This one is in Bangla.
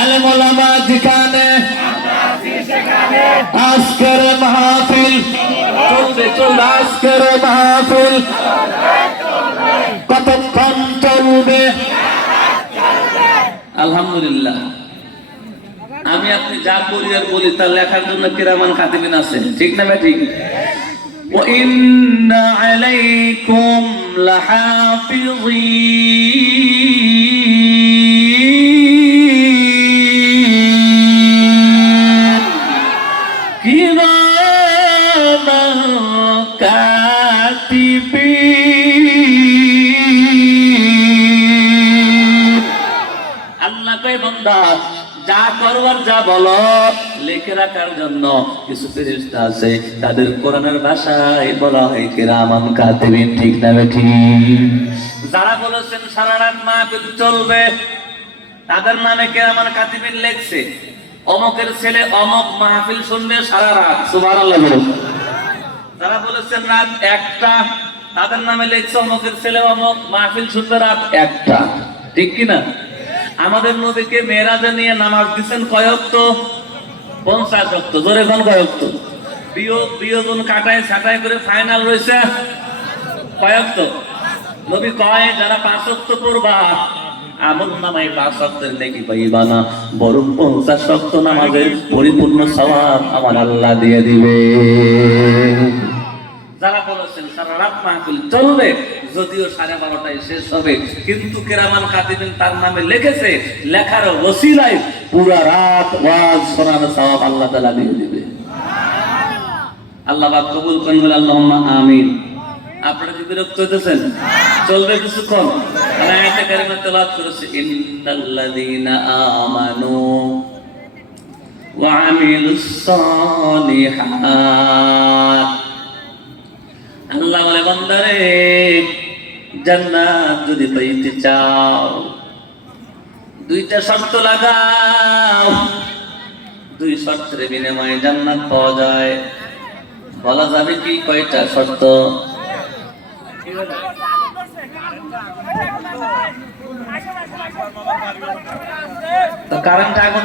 আলেম ওলামা যেখানে আজকের মাহফিল চলবে চলবে, আজকের মাহফিল কতক্ষণ চলবে? আলহামদুলিল্লাহ। আমি আপনি যা করি আর বলি তার লেখার জন্য কিরামান কাতিবিন আছেন, ঠিক না ঠিক? ওয়া ইন্না আলাইকুম লাহাফিযিন কিরামান কাতিবিন। আল্লাহ কয় বান্দা যা করবার যা বলো লিখে রাখার জন্য কিছু ফেরেশতা আছে, তাদের কোরআনের ভাষায় বলা হয় কিরামান কাতিবিন, ঠিক না ঠিক? যারা বলেছেন সারা রাত মাহফিল চলবে তাদের নামে কিরামান কাতিবিন লেখছে। অমকের ছেলে অমক মাহফিল শুনবে সারা রাত, সুবহানাল্লাহ বলুন। যারা বলেছেন রাত 1টা তাদের নামে লেখছে অমকের ছেলে অমক মাহফিল শুনবে রাত 1টা, ঠিক কিনা? আমাদের নবীকে মেরাজে নিয়ে নামাজ দিচ্ছেন কয় ওয়াক্ত? 50 ওয়াক্ত। জোরে কোন কয় ওয়াক্ত? বিয়োজন কাটায় ছাটাই করে ফাইনাল রয়েছে কয় ওয়াক্ত? নবী কয় যারা 5 ওয়াক্ত পড়বা আমল নামায় 5 ওয়াক্তের নেকি পাইবা না, বরং 50 ওয়াক্ত নামাজের পরিপূর্ণ সওয়াব আমার আল্লাহ দিয়ে দিবে। যারা বলেছেন সারা রাত মাহফিল চলবে, যদিও 12:30টায় শেষ হবে, কিন্তু কিরামান কাতিবিন তার নামে লিখেছে, লেখার ওসিলায় পুরো রাত ওয়াজ শোনার সওয়াব আল্লাহ তাআলা দিয়ে দিবে। আল্লাহ পাক কবুল করুন, বলে আল্লাহুম্মা আমিন। আপনারা কি বিরক্ত হইতেছেন? চলবে কিছুক্ষণ। আয়াতে কারিমা তেলাওয়াত করেছে, ইন্নাল্লাযীনা আমানু ওয়া আমিলুস সালিহাত। আল্লাহ বলে বান্দারে জান্নাত যদি পাইতে চাও 2টা শর্ত লাগাও। 2 শর্তের বিনিময়ে জান্নাত পাওয়া যায়। বলা যাবে কি কয়টা শর্ত? তো কারণটা এখন